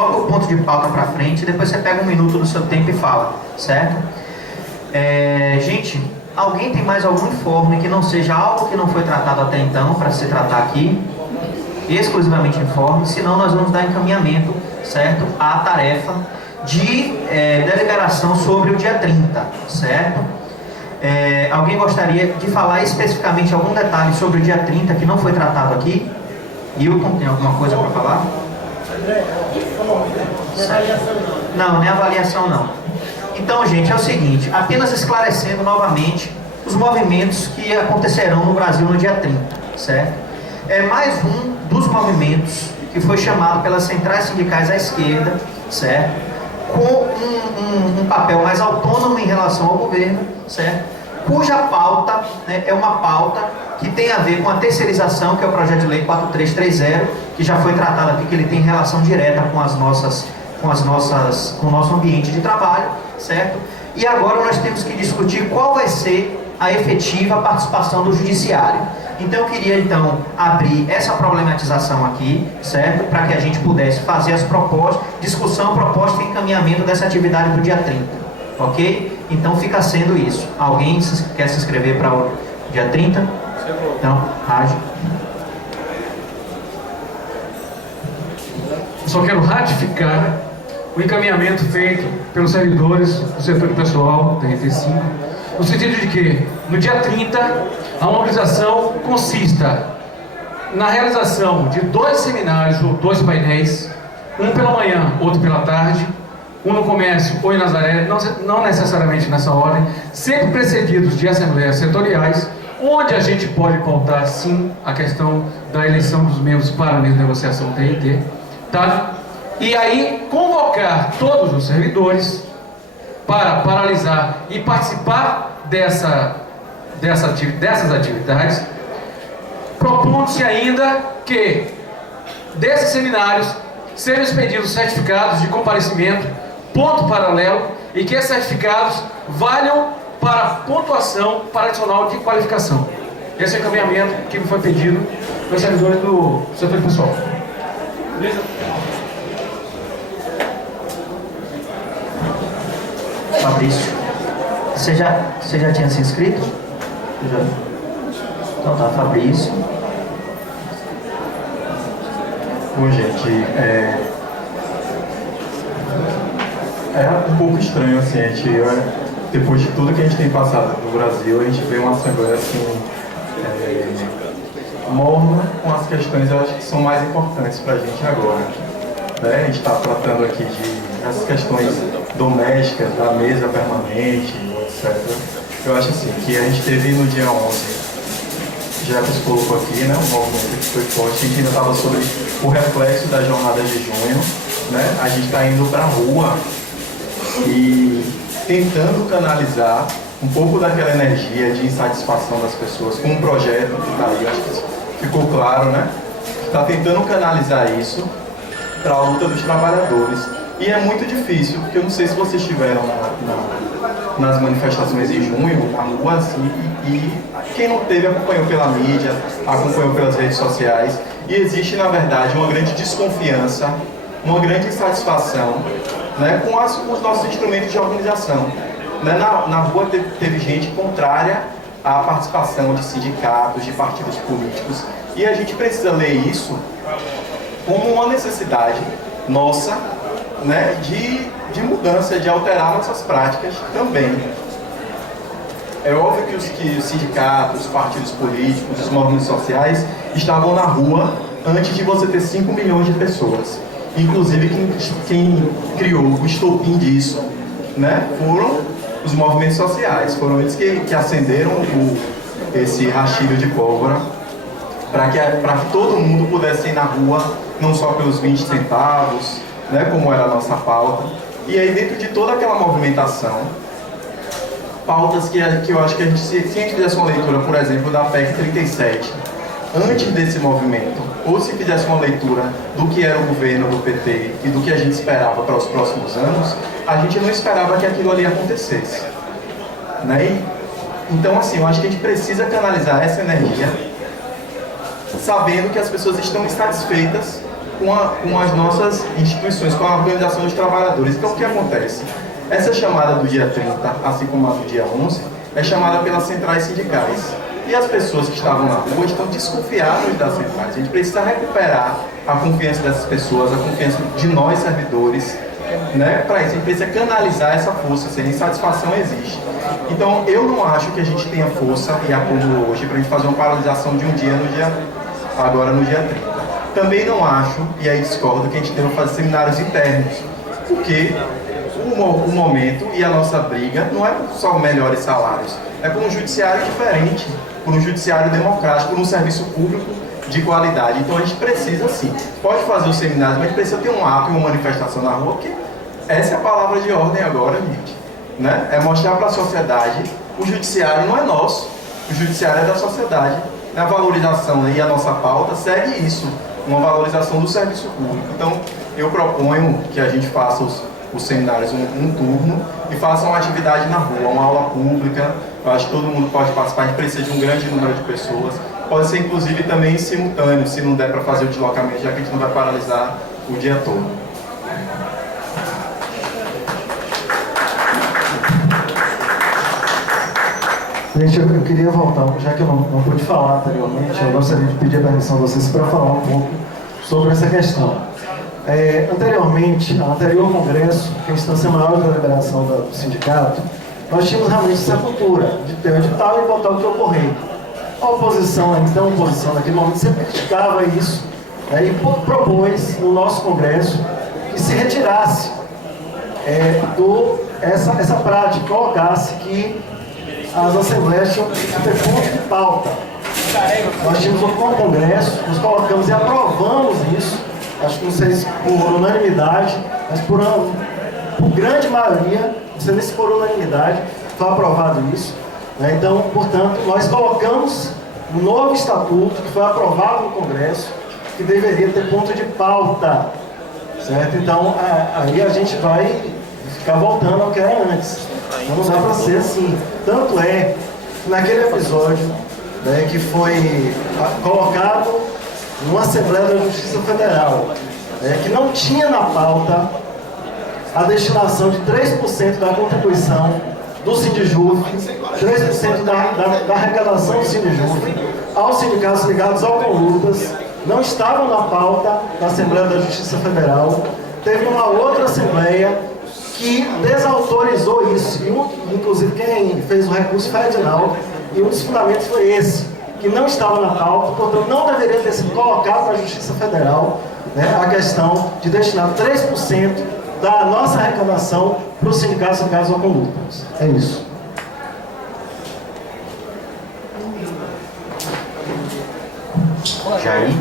coloca o ponto de pauta para frente, depois você pega um minuto do seu tempo e fala, certo? Gente, alguém tem mais algum informe que não seja algo que não foi tratado até então, para se tratar aqui? Exclusivamente informe, senão nós vamos dar encaminhamento, certo? À tarefa de deliberação sobre o dia 30, certo? Alguém gostaria de falar especificamente algum detalhe sobre o dia 30 que não foi tratado aqui? Hilton, tem alguma coisa para falar? Não, nem avaliação não. Então, gente, é o seguinte, apenas esclarecendo novamente os movimentos que acontecerão no Brasil no dia 30, certo? É mais um dos movimentos que foi chamado pelas centrais sindicais à esquerda, certo? Com um papel mais autônomo em relação ao governo, certo? Cuja pauta, né, é uma pauta que tem a ver com a terceirização, que é o projeto de lei 4330, que já foi tratado aqui, que ele tem relação direta com o nosso ambiente de trabalho, certo? E agora nós temos que discutir qual vai ser a efetiva participação do judiciário. Então eu queria abrir essa problematização aqui, certo? Para que a gente pudesse fazer as propostas, discussão, proposta e encaminhamento dessa atividade do dia 30, ok? Então fica sendo isso. Alguém quer se inscrever para o dia 30? Então, Rádio. Eu só quero ratificar o encaminhamento feito pelos servidores do setor pessoal da RT5, no sentido de que, no dia 30, a mobilização consista na realização de 2 seminários ou 2 painéis, um pela manhã, outro pela tarde, um no comércio ou em Nazaré, não necessariamente nessa ordem, sempre precedidos de assembleias setoriais, onde a gente pode pautar, sim, a questão da eleição dos membros para a mesa de negociação TRT, tá? E aí convocar todos os servidores para paralisar e participar dessas atividades, propondo-se ainda que desses seminários sejam expedidos certificados de comparecimento, ponto paralelo, e que esses certificados valham para pontuação para adicional de qualificação. Esse é o encaminhamento que me foi pedido pelos servidores do setor pessoal. Beleza? Fabrício, você já tinha se inscrito? Já. Então tá, Fabrício. Bom, gente, é um pouco estranho, assim, depois de tudo que a gente tem passado no Brasil, a gente vê uma Assembleia, assim, morna com as questões, eu acho que são mais importantes para a gente agora. Né? A gente está tratando aqui essas questões domésticas, da mesa permanente, etc. Eu acho assim, que a gente teve no dia 11, já se colocou aqui, né, um movimento que foi forte, a gente ainda estava sobre o reflexo das jornadas de junho, né? A gente está indo para a rua e tentando canalizar um pouco daquela energia de insatisfação das pessoas com um projeto que está aí, acho que isso ficou claro, né? Está tentando canalizar isso para a luta dos trabalhadores. E é muito difícil, porque eu não sei se vocês estiveram nas manifestações em junho, na rua, assim, e quem não teve acompanhou pela mídia, acompanhou pelas redes sociais, e existe, na verdade, uma grande desconfiança, uma grande insatisfação, né, com os nossos instrumentos de organização. Né? Na rua teve gente contrária à participação de sindicatos, de partidos políticos, e a gente precisa ler isso como uma necessidade nossa, né, de mudança, de alterar nossas práticas também. É óbvio que os sindicatos, os partidos políticos, os movimentos sociais estavam na rua antes de você ter 5 milhões de pessoas. Inclusive quem criou o estopim disso, né, foram os movimentos sociais, foram eles que acenderam esse rastilho de pólvora para que todo mundo pudesse ir na rua, não só pelos 20 centavos, né, como era a nossa pauta. E aí, dentro de toda aquela movimentação, pautas que eu acho que se a gente fizesse uma leitura, por exemplo, da PEC 37, antes desse movimento, ou se fizesse uma leitura do que era o governo do PT e do que a gente esperava para os próximos anos, a gente não esperava que aquilo ali acontecesse. Né? Então, assim, eu acho que a gente precisa canalizar essa energia, sabendo que as pessoas estão insatisfeitas com as nossas instituições, com a organização dos trabalhadores. Então, o que acontece? Essa chamada do dia 30, assim como a do dia 11, é chamada pelas centrais sindicais. E as pessoas que estavam na rua estão desconfiadas das centrais. A gente precisa recuperar a confiança dessas pessoas, a confiança de nós, servidores, né? Para isso, a gente precisa canalizar essa força, se a insatisfação existe. Então, eu não acho que a gente tenha força e acúmulo hoje para a gente fazer uma paralisação de um dia agora no dia 30. Também não acho, e aí discordo, que a gente deva fazer seminários internos, porque o momento e a nossa briga não é por só melhores salários, é por um judiciário diferente, por um judiciário democrático, por um serviço público de qualidade. Então a gente precisa sim, pode fazer os seminários, mas a gente precisa ter um ato e uma manifestação na rua, porque essa é a palavra de ordem agora, gente, né? É mostrar para a sociedade, o judiciário não é nosso, o judiciário é da sociedade. A valorização e a nossa pauta segue isso, uma valorização do serviço público. Então eu proponho que a gente faça os seminários um turno e faça uma atividade na rua, uma aula pública. Eu acho que todo mundo pode participar, a gente precisa de um grande número de pessoas. Pode ser inclusive também simultâneo, se não der para fazer o deslocamento, já que a gente não vai paralisar o dia todo. Gente, eu queria voltar, já que eu não pude falar anteriormente, eu gostaria de pedir a permissão de vocês para falar um pouco sobre essa questão. Anteriormente, no anterior congresso, que é a instância maior da deliberação do sindicato, nós tínhamos realmente essa cultura de ter um edital e votar o que ocorrer. A oposição, então, a oposição naquele momento sempre criticava isso, né, e propôs no nosso congresso que se retirasse essa prática, colocasse que as assembleias tinham que ter ponto de pauta. Nós tínhamos um congresso, nos colocamos e aprovamos isso, acho que não sei se por unanimidade, mas por grande maioria, não sei nem se por unanimidade, foi aprovado isso. Né? Então, portanto, nós colocamos um novo estatuto que foi aprovado no Congresso, que deveria ter ponto de pauta. Certo? Então, aí a gente vai ficar voltando ao que era antes. Então, não dá para ser assim. Tanto é que naquele episódio, né, que foi colocado numa Assembleia da Justiça Federal, que não tinha na pauta a destinação de 3% da contribuição do Sindijuf, 3% da arrecadação do Sindijuf aos sindicatos ligados ao Conlutas, não estavam na pauta da Assembleia da Justiça Federal. Teve uma outra Assembleia que desautorizou isso, e, inclusive quem fez o recurso foi a Edinaldo, e um dos fundamentos foi esse, que não estava na pauta, portanto não deveria ter sido colocado na Justiça Federal, né, a questão de destinar 3% da nossa arrecadação para os sindicatos ligados ao Conlutas. É isso. Jair?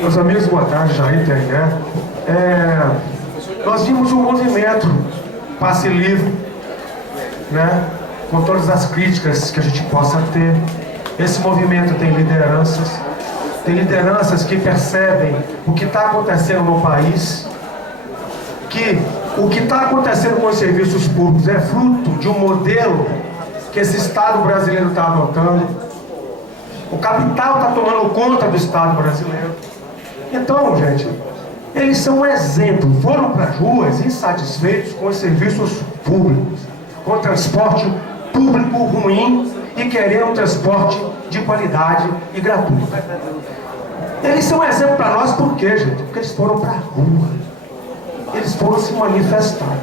Meus amigos, boa tarde, Jair Terguer. Nós vimos um movimento passe livre, né, com todas as críticas que a gente possa ter. Esse movimento tem lideranças que percebem o que está acontecendo no país, que o que está acontecendo com os serviços públicos é fruto de um modelo que esse Estado brasileiro está adotando. O capital está tomando conta do Estado brasileiro. Então, gente, eles são um exemplo. Foram para as ruas insatisfeitos com os serviços públicos, com o transporte público ruim e querendo um transporte de qualidade e gratuito. Eles são um exemplo para nós por quê, gente? Porque eles foram para a rua. Eles foram se manifestar.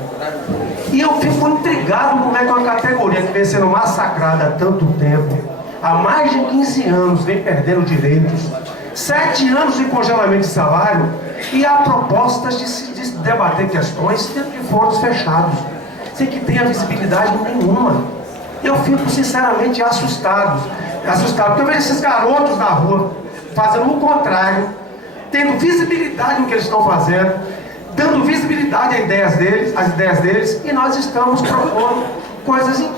E eu fico intrigado como é que uma categoria que vem sendo massacrada há tanto tempo, há mais de 15 anos, vem perdendo direitos, 7 anos de congelamento de salário, e há propostas de se debater questões dentro de foros fechados, sem que tenha visibilidade nenhuma. Eu fico sinceramente assustado, porque eu vejo esses garotos na rua fazendo o contrário, tendo visibilidade no que eles estão fazendo, dando visibilidade às ideias deles, e nós estamos propondo coisas em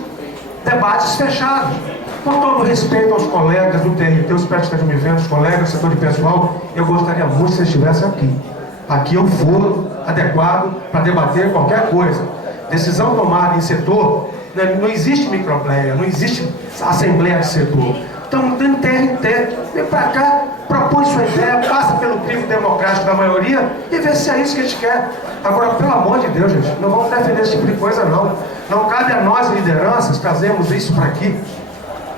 debates fechados. Com todo respeito aos colegas do TRT, os pré-candidatos de eventos, colegas do setor de pessoal, eu gostaria muito que vocês estivessem aqui. Aqui é o foro adequado para debater qualquer coisa. Decisão tomada em setor, não existe micropleia, não existe assembleia de setor. estamos dando terra em terra. Vem para cá, propõe sua ideia, passa pelo crivo democrático da maioria e vê se é isso que a gente quer. Agora, pelo amor de Deus, gente, não vamos defender esse tipo de coisa, não. Não cabe a nós, lideranças, trazermos isso para aqui.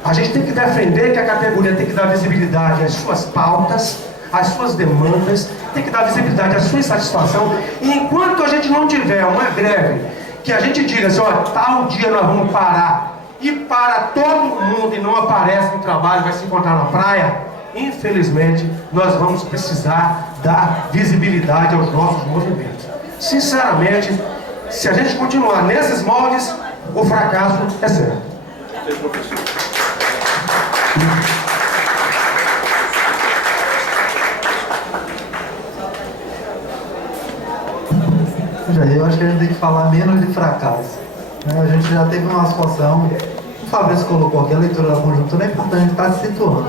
A gente tem que defender que a categoria tem que dar visibilidade às suas pautas, às suas demandas, tem que dar visibilidade à sua insatisfação. E enquanto a gente não tiver uma greve, que a gente diga assim, olha, tal dia nós vamos parar, e para todo mundo e não aparece no trabalho, vai se encontrar na praia, infelizmente, nós vamos precisar dar visibilidade aos nossos movimentos. Sinceramente, se a gente continuar nesses moldes, o fracasso é certo. Eu acho que a gente tem que falar menos de fracasso. A gente já teve uma situação, o Fabrício colocou aqui, a leitura da conjuntura é importante para se situando.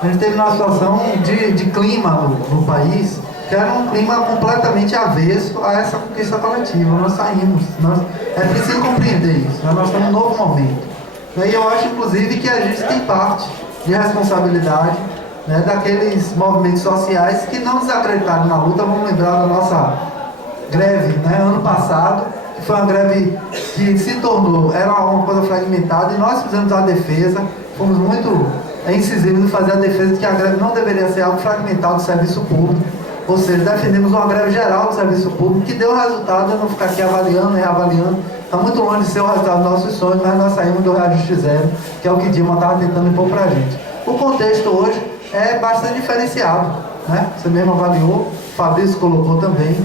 A gente teve uma situação de clima no país, que era um clima completamente avesso a essa conquista coletiva. Nós saímos, é preciso compreender isso, nós estamos num novo momento. E eu acho, inclusive, que a gente tem parte de responsabilidade daqueles movimentos sociais que não desacreditaram na luta. Vamos lembrar da nossa greve, ano passado, que foi uma greve que se tornou, era uma coisa fragmentada, e nós fizemos a defesa, fomos muito incisivos em fazer a defesa de que a greve não deveria ser algo fragmentado do serviço público, ou seja, defendemos uma greve geral do serviço público, que deu resultado. Eu não ficar aqui avaliando e reavaliando, está muito longe de ser o resultado dos nossos sonhos, mas nós saímos do reajuste zero, que é o que Dilma estava tentando impor para a gente. O contexto hoje é bastante diferenciado, você mesmo avaliou, o Fabrício colocou também.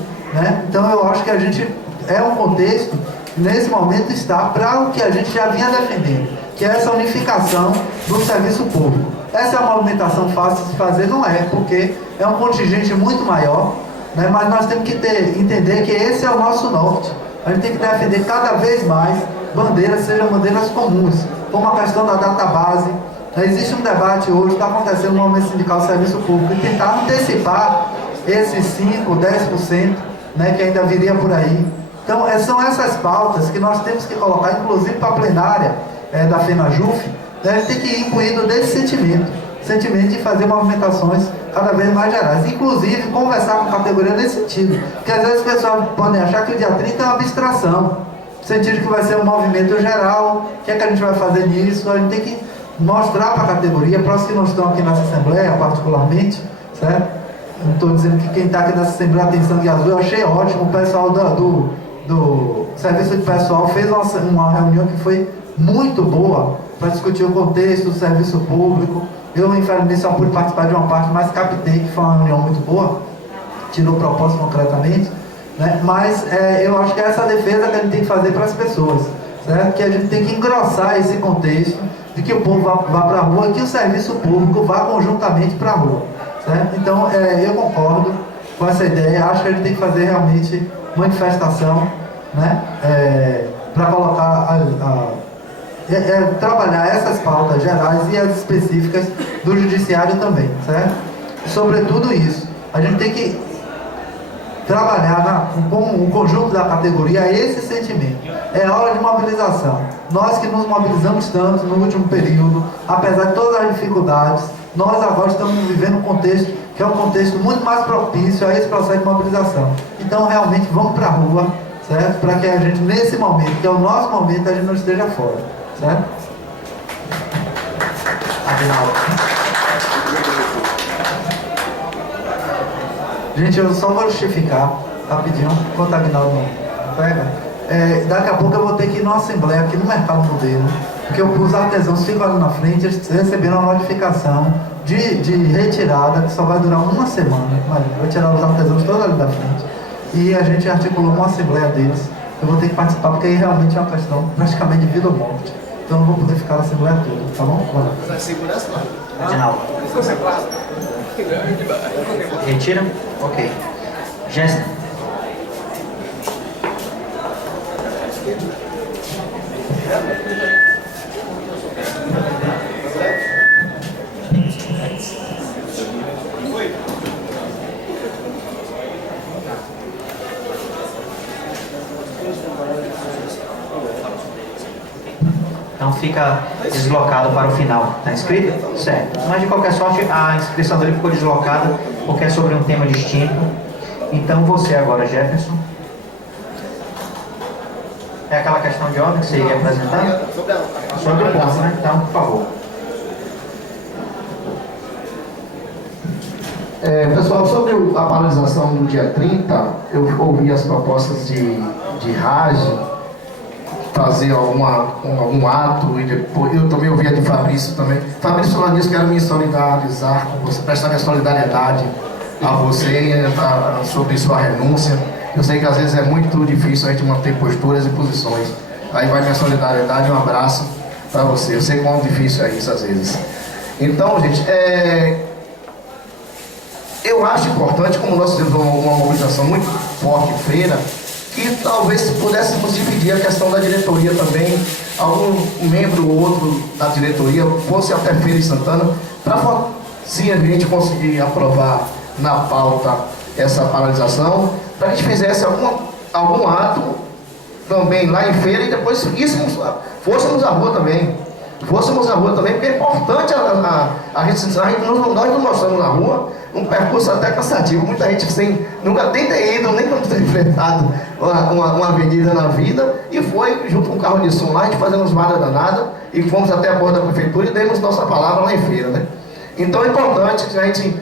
Então eu acho que a gente é um contexto, nesse momento está para o que a gente já vinha defendendo, que é essa unificação do serviço público. Essa é uma movimentação fácil de se fazer? Não é, porque é um contingente muito maior, mas nós temos que entender que esse é o nosso norte. A gente tem que defender cada vez mais bandeiras, sejam bandeiras comuns, como a questão da database. Existe um debate hoje, está acontecendo no movimento sindical do serviço público, e tentar antecipar esses 5%, 10%, que ainda viria por aí. Então, são essas pautas que nós temos que colocar, inclusive para a plenária da FENAJUF, a gente tem que ir imbuído desse sentimento de fazer movimentações cada vez mais gerais, inclusive conversar com a categoria nesse sentido, porque às vezes as pessoas podem achar que o dia 30 é uma abstração, no sentido que vai ser um movimento geral, o que é que a gente vai fazer nisso. A gente tem que mostrar para a categoria, para os que não estão aqui nessa Assembleia particularmente, certo? Não estou dizendo que quem está aqui nessa Assembleia tem sangue azul. Eu achei ótimo, o pessoal do serviço de pessoal fez uma reunião que foi muito boa para discutir o contexto do serviço público. Eu, infelizmente, só pude participar de uma parte, mas captei que foi uma reunião muito boa, tirou propósito concretamente, mas eu acho que é essa defesa que a gente tem que fazer para as pessoas, certo? Que a gente tem que engrossar esse contexto de que o povo vá para a rua e que o serviço público vá conjuntamente para a rua. Então, eu concordo com essa ideia. Acho que a gente tem que fazer realmente manifestação, para colocar, trabalhar essas pautas gerais e as específicas do judiciário também, certo? Sobretudo isso, a gente tem que trabalhar com o conjunto da categoria esse sentimento. É hora de mobilização. Nós que nos mobilizamos tanto no último período, apesar de todas as dificuldades, nós agora estamos vivendo um contexto que é um contexto muito mais propício a esse processo de mobilização. Então, realmente, vamos para a rua, certo? Para que a gente, nesse momento, que é o nosso momento, a gente não esteja fora, certo? Gente, eu só vou justificar rapidinho, enquanto a Aguinaldo não pega. Daqui a pouco eu vou ter que ir numa assembleia aqui no Mercado Modelo, porque os artesãos ficam ali na frente, eles receberam uma notificação de retirada, que só vai durar uma semana. Vai tirar os artesãos todos ali da frente. E a gente articulou uma assembleia deles. Eu vou ter que participar, porque aí realmente é uma questão praticamente de vida ou morte. Então eu não vou poder ficar na assembleia toda, tá bom? Bora. Não segurança não. Reginaldo. Retira? Ok. Jéssica. Então fica deslocado para o final. Está inscrito? Certo. Mas de qualquer sorte, a inscrição dele ficou deslocada porque é sobre um tema distinto. Então você agora, Jefferson. É aquela questão de ordem que você iria apresentar? Sobre o ponto, né? Então, por favor. Pessoal, sobre a paralisação do dia 30, eu ouvi as propostas de RAG, fazer algum ato, e depois eu também ouvi a de Fabrício também. Fabrício falando nisso, quero me solidarizar com você, prestar minha solidariedade a você sobre sua renúncia. Eu sei que às vezes é muito difícil a gente manter posturas e posições. Aí vai minha solidariedade e um abraço para você. Eu sei quão difícil é isso às vezes. Então, gente, eu acho importante, como nós temos uma mobilização muito forte em feira, que talvez pudéssemos dividir a questão da diretoria também, algum membro ou outro da diretoria fosse até Feira em Santana, para sim a gente conseguir aprovar na pauta essa paralisação, para que a gente fizesse algum ato também lá em Feira e depois fôssemos à rua também. Porque é importante nós nos mostramos na rua, um percurso até cansativo. Muita gente nunca tem ido, nem quando tem enfrentado uma avenida na vida, e foi junto com o carro de som lá, a gente fazemos várias danadas, e fomos até a porta da prefeitura e demos nossa palavra lá em Feira, né? Então é importante que a gente,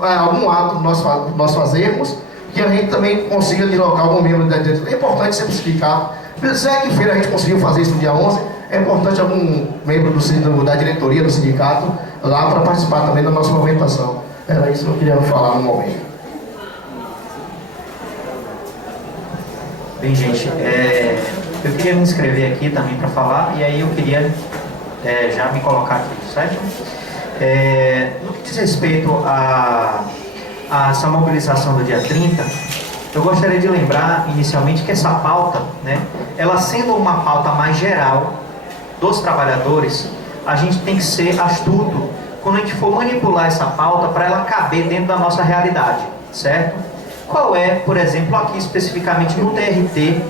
algum ato nós fazermos, que a gente também consiga deslocar algum membro da diretoria. É importante simplificar. Se é que em Feira a gente conseguiu fazer isso no dia 11, é importante algum membro da diretoria, do sindicato, lá para participar também da nossa movimentação. Era isso que eu queria falar no momento. Bem, gente, eu queria me inscrever aqui também para falar, e aí eu queria já me colocar aqui, certo? No que diz respeito a essa mobilização do dia 30, eu gostaria de lembrar inicialmente que essa pauta, né, ela sendo uma pauta mais geral dos trabalhadores, a gente tem que ser astuto quando a gente for manipular essa pauta para ela caber dentro da nossa realidade, certo? Qual é, por exemplo, aqui especificamente no TRT,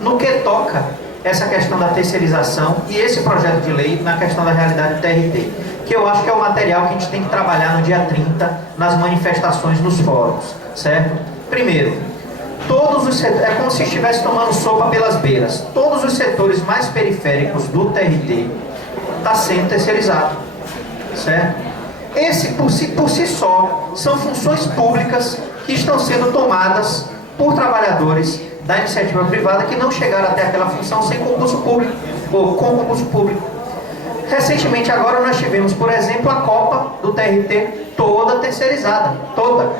no que toca essa questão da terceirização e esse projeto de lei na questão da realidade do TRT, que eu acho que é o material que a gente tem que trabalhar no dia 30 nas manifestações nos fóruns, certo? Primeiro, todos os setores, é como se estivesse tomando sopa pelas beiras, todos os setores mais periféricos do TRT está sendo terceirizado, certo? Esse por si só são funções públicas que estão sendo tomadas por trabalhadores da iniciativa privada que não chegaram até aquela função sem concurso público ou com concurso público. Recentemente agora nós tivemos, por exemplo, a Copa do TRT toda terceirizada, toda.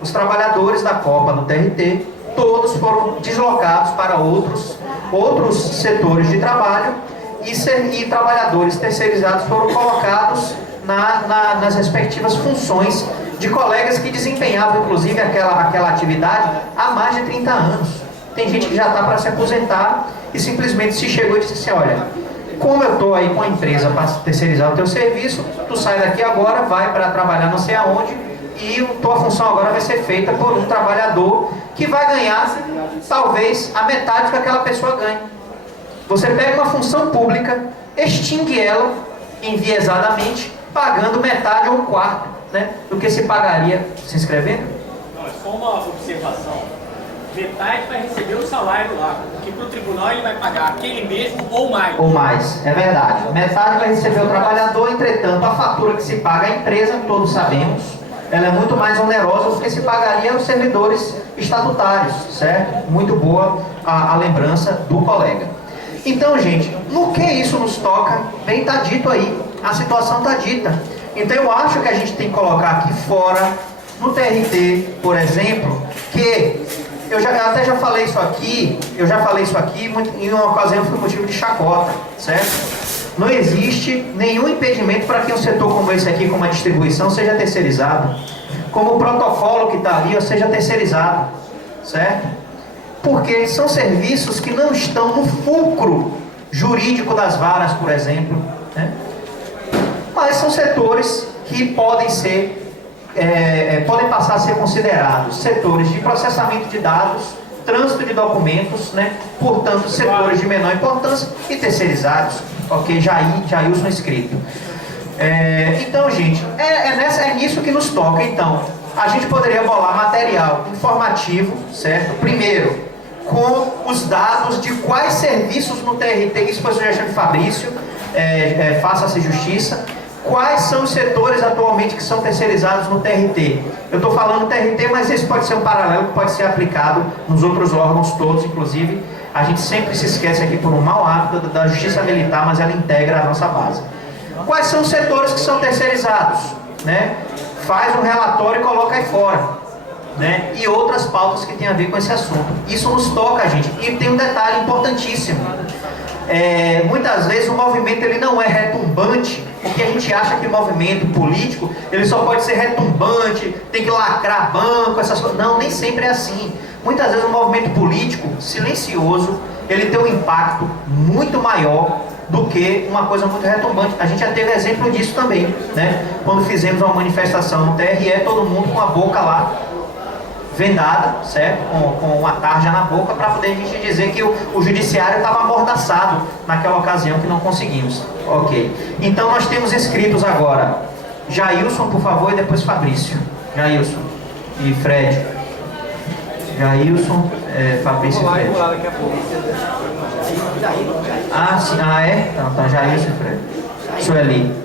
Os trabalhadores da Copa do TRT todos foram deslocados para outros setores de trabalho e trabalhadores terceirizados foram colocados nas respectivas funções de colegas que desempenhavam inclusive aquela atividade há mais de 30 anos. Tem gente que já está para se aposentar e simplesmente se chegou e disse assim, olha, como eu estou aí com a empresa para terceirizar o teu serviço, tu sai daqui agora, vai para trabalhar não sei aonde, e tua função agora vai ser feita por um trabalhador que vai ganhar talvez a metade que aquela pessoa ganha. Você pega uma função pública, extingue ela enviesadamente, pagando metade ou um quarto, né, do que se pagaria se inscrevendo. Não, é só uma observação. Metade vai receber o salário lá, porque para o tribunal ele vai pagar aquele mesmo ou mais. Ou mais, é verdade. Metade vai receber o trabalhador, entretanto, a fatura que se paga à empresa, todos sabemos, ela é muito mais onerosa do que se pagaria aos servidores estatutários, certo? Muito boa a lembrança do colega. Então, gente, no que isso nos toca, bem está dito aí, a situação está dita. Então eu acho que a gente tem que colocar aqui fora, no TRT, por exemplo, que eu até já falei isso aqui, em uma ocasião foi motivo de chacota, certo? Não existe nenhum impedimento para que um setor como esse aqui, como a distribuição, seja terceirizado, como o protocolo que está ali, seja terceirizado, certo? Porque são serviços que não estão no fulcro jurídico das varas, por exemplo, né? Mas são setores que podem passar a ser considerados setores de processamento de dados, trânsito de documentos, né? Portanto, setores de menor importância e terceirizados. Ok, Jailson inscrito. Então, gente, é nisso que nos toca. Então, a gente poderia bolar material informativo, certo? Primeiro, com os dados de quais serviços no TRT, isso foi a sugestão de Fabrício, faça-se justiça. Quais são os setores atualmente que são terceirizados no TRT? Eu estou falando TRT, mas esse pode ser um paralelo que pode ser aplicado nos outros órgãos todos, inclusive. A gente sempre se esquece aqui por um mau hábito da Justiça Militar, mas ela integra a nossa base. Quais são os setores que são terceirizados? Né? Faz um relatório e coloca aí fora. Né? E outras pautas que têm a ver com esse assunto. Isso nos toca, gente. E tem um detalhe importantíssimo. Muitas vezes o movimento ele não é retumbante, porque a gente acha que o movimento político ele só pode ser retumbante, tem que lacrar banco, essas coisas. Não, nem sempre é assim. Muitas vezes o movimento político silencioso ele tem um impacto muito maior do que uma coisa muito retumbante. A gente já teve exemplo disso também, né? Quando fizemos uma manifestação no TRE, todo mundo com a boca lá vendada, certo? Com uma tarja na boca, para poder a gente dizer que o judiciário estava amordaçado naquela ocasião que não conseguimos. Ok. Então nós temos inscritos agora Jailson, por favor, e depois Fabrício. Jailson e Fred. Jailson, Fabrício e Fred. Daqui a pouco. Ah, sim. Então Jailson e Fred. Sueli.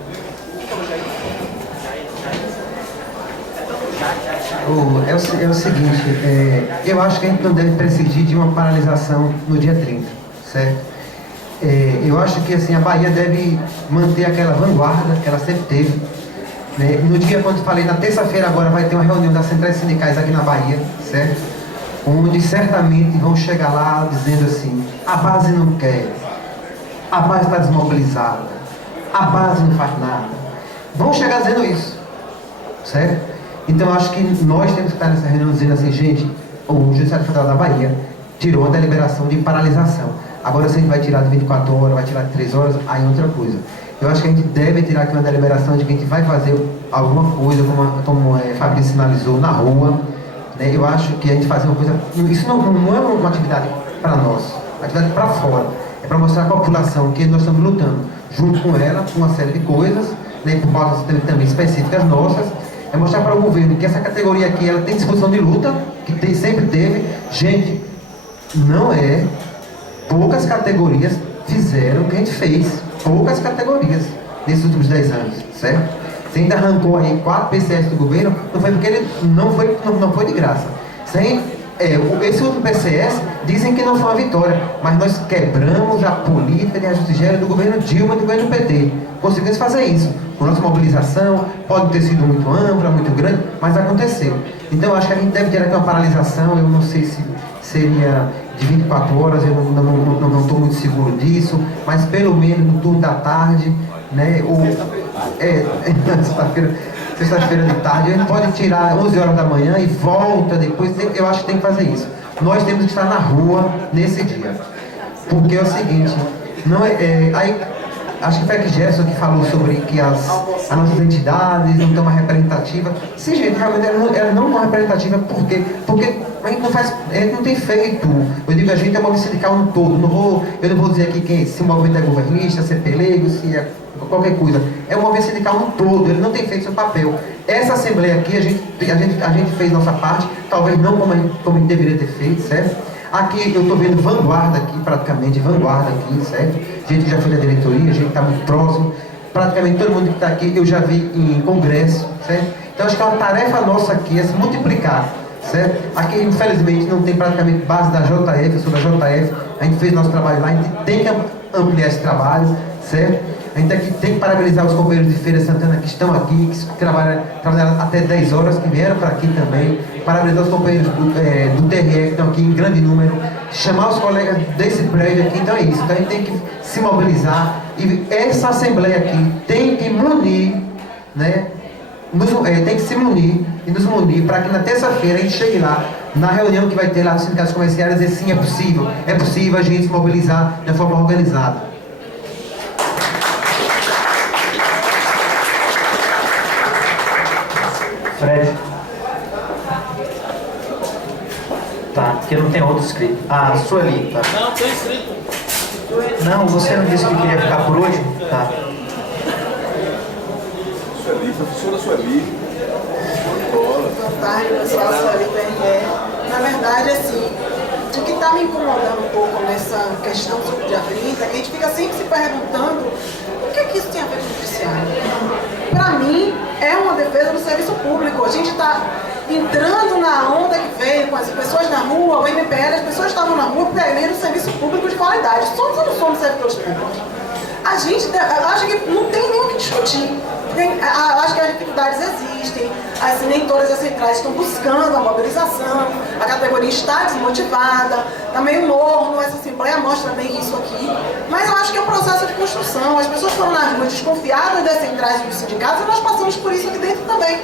É o seguinte, eu acho que a gente não deve prescindir de uma paralisação no dia 30, certo? Eu acho que assim, a Bahia deve manter aquela vanguarda que ela sempre teve. Né? No dia, quando falei, na terça-feira agora vai ter uma reunião das centrais sindicais aqui na Bahia, certo? Onde certamente vão chegar lá dizendo assim, a base não quer, a base está desmobilizada, a base não faz nada. Vão chegar dizendo isso, certo? Então, eu acho que nós temos que estar nessa reunião dizendo assim, gente, o Judiciário Federal da Bahia tirou a deliberação de paralisação. Agora, se a gente vai tirar de 24 horas, vai tirar de 3 horas, aí é outra coisa. Eu acho que a gente deve tirar aqui uma deliberação de que a gente vai fazer alguma coisa, como Fabrício sinalizou, na rua. Né? Eu acho que a gente fazer uma coisa... Isso não é uma atividade para nós, é uma atividade para fora. É para mostrar à população que nós estamos lutando junto com ela, com uma série de coisas, né? Por pautas também específicas nossas. É mostrar para o governo que essa categoria aqui ela tem disposição de luta, que sempre teve. Gente, não é. Poucas categorias fizeram o que a gente fez. Poucas categorias nesses últimos 10 anos, certo? Você ainda arrancou aí 4 PCS do governo, não foi porque ele não foi de graça. Esse último PCS dizem que não foi uma vitória, mas nós quebramos a política de ajuste de gênero do governo Dilma e do governo PT. Conseguimos fazer isso. Com nossa mobilização, pode ter sido muito ampla, muito grande, mas aconteceu. Então, eu acho que a gente deve ter aqui uma paralisação, eu não sei se seria de 24 horas, eu não estou muito seguro disso, mas pelo menos no turno da tarde, né, sexta-feira de tarde, a gente pode tirar 11 horas da manhã e volta depois, eu acho que tem que fazer isso. Nós temos que estar na rua nesse dia, porque é o seguinte, acho que foi aqui Gerson que falou sobre que as nossas entidades não estão mais representativas. Sim, gente, realmente elas não estão representativas porque a gente não tem feito. Eu digo, a gente é um movimento sindical no todo. Eu não vou dizer aqui se o movimento é governista, se é pelego, se é qualquer coisa. É um movimento sindical no todo, ele não tem feito seu papel. Essa assembleia aqui, a gente fez nossa parte, talvez não como a gente deveria ter feito, certo? Aqui eu estou vendo vanguarda aqui, praticamente, vanguarda aqui, certo? Gente que já foi da diretoria, gente que está muito próximo. Praticamente todo mundo que está aqui eu já vi em congresso, certo? Então acho que é uma tarefa nossa aqui, é se multiplicar, certo? Aqui infelizmente não tem praticamente base da JF, eu sou da JF, a gente fez nosso trabalho lá, a gente tem que ampliar esse trabalho, certo? A gente aqui tem que parabenizar os companheiros de Feira Santana que estão aqui, que trabalharam até 10 horas, que vieram para aqui também. Parabenizar os companheiros do TRE que estão aqui em grande número. Chamar os colegas desse prédio aqui, então é isso. Então a gente tem que se mobilizar. E essa Assembleia aqui tem que munir, né? Tem que se munir e nos munir para que na terça-feira a gente chegue lá, na reunião que vai ter lá nos sindicatos comerciais, e dizer sim, é possível a gente se mobilizar de forma organizada. Fred. Tá, porque não tem outro inscrito. Ah, Sueli, tá. Não, estou inscrito. Não, você não disse que queria ficar por hoje? Tá. Sueli, professora Sueli. Boa tarde, pessoal. Sueli PRE. Na verdade, assim, o que está me incomodando um pouco nessa questão sobre o dia 30 é que a gente fica sempre se perguntando o que isso tem a ver com o judiciário. Para mim, é uma defesa do serviço público. A gente está entrando na onda que veio com as pessoas na rua, o MPL, as pessoas estavam na rua perdendo serviço público de qualidade. Somos ou não somos servidores públicos? A gente acha que não tem nem o que discutir. Acho que as dificuldades existem, assim, nem todas as centrais estão buscando a mobilização, a categoria está desmotivada, está meio morno, essa Assembleia mostra bem isso aqui, mas eu acho que é um processo de construção. As pessoas foram nas ruas desconfiadas das centrais e dos sindicatos e nós passamos por isso aqui dentro também.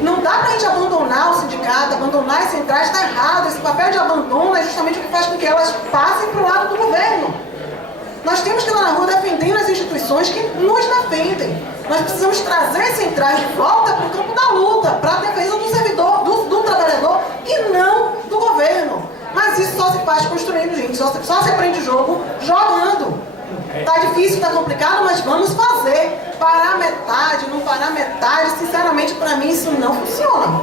Não dá pra gente abandonar o sindicato, abandonar as centrais, está errado. Esse papel de abandono é justamente o que faz com que elas passem para o lado do governo. Nós temos que ir lá na rua defendendo as instituições que nos defendem. Nós precisamos trazer as centrais de volta para o campo da luta, para a defesa do servidor, do trabalhador e não do governo. Mas isso só se faz construindo, gente. Só se aprende o jogo jogando. Tá difícil, tá complicado, mas vamos fazer. Parar metade, não parar metade, sinceramente, para mim isso não funciona.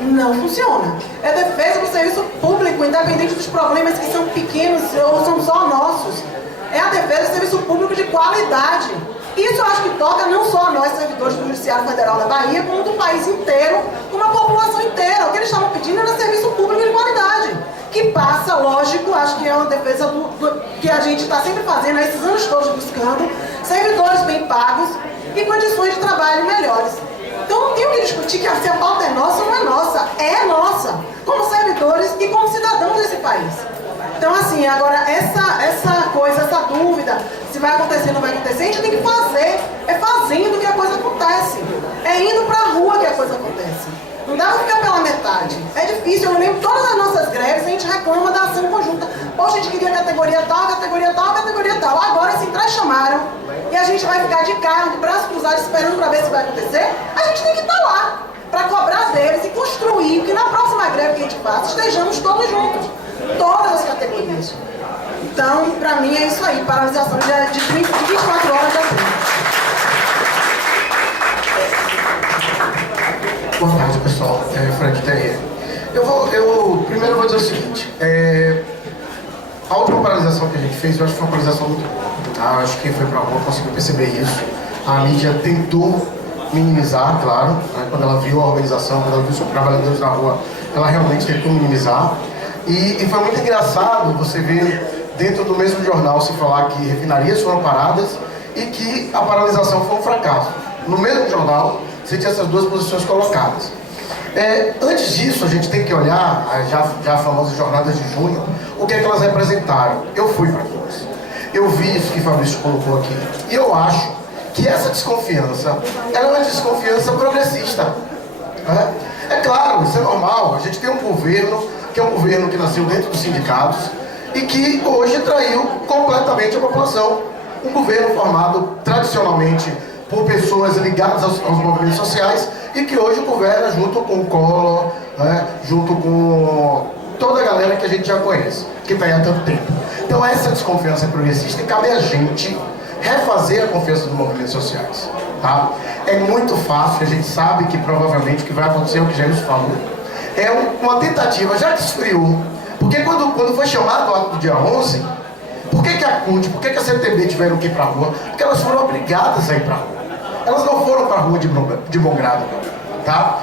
Não funciona. É defesa do serviço público, independente dos problemas que são pequenos ou são só nossos. É a defesa do serviço público de qualidade. Isso eu acho que toca não só a nós, servidores do Judiciário Federal da Bahia, como do país inteiro, como a população inteira. O que eles estavam pedindo era serviço público de qualidade. Que passa, lógico, acho que é uma defesa que a gente está sempre fazendo, esses anos todos buscando, servidores bem pagos e condições de trabalho melhores. Então não tem o que discutir que se a pauta é nossa ou não é nossa. É nossa, como servidores e como cidadãos desse país. Então, assim, agora essa coisa, essa dúvida, se vai acontecer ou não vai acontecer, a gente tem que fazer. É fazendo que a coisa acontece. É indo pra rua que a coisa acontece. Não dá pra ficar pela metade. É difícil, eu lembro todas as nossas greves, a gente reclama da ação conjunta. Poxa, a gente queria categoria tal, categoria tal, categoria tal. Agora as centrais chamaram e a gente vai ficar de cara, de braços cruzados, esperando pra ver se vai acontecer. A gente tem que estar lá pra cobrar deles e construir que na próxima greve que a gente faça, estejamos todos juntos. Todas as categorias. Então, para mim é isso aí, paralisação de 24 horas de abril. Boa tarde, pessoal. Fred Terrier. Primeiro eu vou dizer o seguinte, a última paralisação que a gente fez, eu acho que foi uma paralisação muito boa. Tá? Acho que quem foi pra rua conseguiu perceber isso. A mídia tentou minimizar, claro, né? Quando ela viu a organização, quando ela viu os trabalhadores na rua, ela realmente tentou minimizar. E foi muito engraçado você ver dentro do mesmo jornal se falar que refinarias foram paradas e que a paralisação foi um fracasso. No mesmo jornal, você tinha essas duas posições colocadas. Antes disso, a gente tem que olhar, já famosas jornadas de junho, o que é que elas representaram. Eu fui para todas. Eu vi isso que o Fabrício colocou aqui. E eu acho que essa desconfiança, ela é uma desconfiança progressista. É claro, isso é normal. A gente tem um governo que é um governo que nasceu dentro dos sindicatos e que hoje traiu completamente a população. Um governo formado tradicionalmente por pessoas ligadas aos movimentos sociais e que hoje governa junto com o Collor, né, junto com toda a galera que a gente já conhece, que está aí há tanto tempo. Então essa desconfiança é progressista e cabe a gente refazer a confiança dos movimentos sociais. Tá? É muito fácil, a gente sabe que provavelmente o que vai acontecer é o que Jair falou. É uma tentativa, já que esfriou, porque quando foi chamado o ato do dia 11, por que a CUT, por que a CTB tiveram que ir para a rua? Porque elas foram obrigadas a ir para a rua. Elas não foram para a rua de bom grado, tá?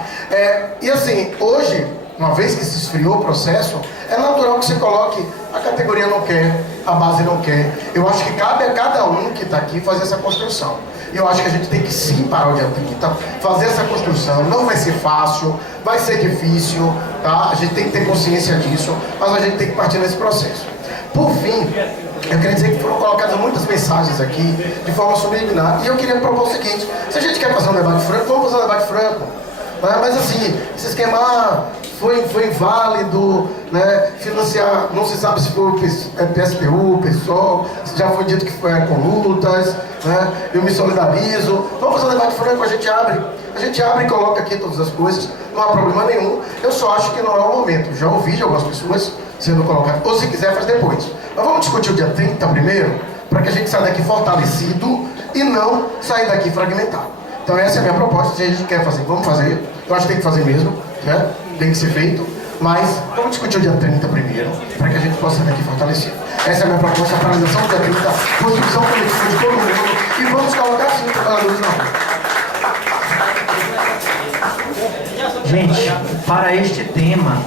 E assim, hoje, uma vez que se esfriou o processo, é natural que você coloque, a categoria não quer, a base não quer. Eu acho que cabe a cada um que está aqui fazer essa construção. E eu acho que a gente tem que sim parar o dia 30, fazer essa construção. Não vai ser fácil, vai ser difícil, tá? A gente tem que ter consciência disso, mas a gente tem que partir nesse processo. Por fim, eu queria dizer que foram colocadas muitas mensagens aqui de forma subliminar. E eu queria propor o seguinte, se a gente quer fazer um debate franco, vamos fazer um debate franco. Mas assim, esse esquema foi inválido, né? Financiar, não se sabe se foi PSTU, PSOL, se já foi dito que foi com lutas, né? Eu me solidarizo. Vamos fazer um debate franco, a gente abre e coloca aqui todas as coisas, não há problema nenhum. Eu só acho que não é o momento. Já ouvi de algumas pessoas sendo colocadas, ou se quiser faz depois. Mas vamos discutir o dia 30 primeiro, para que a gente saia daqui fortalecido e não sair daqui fragmentado. Então essa é a minha proposta. Se a gente quer fazer, vamos fazer. Eu acho que tem que fazer mesmo, certo? Tem que ser feito. Mas vamos discutir o dia 30 primeiro, para que a gente possa sair daqui fortalecido. Essa é a minha proposta, a paralisação do dia 30, constituição coletiva de todo mundo, e vamos colocar sim os trabalhadores na rua. Gente, para este tema,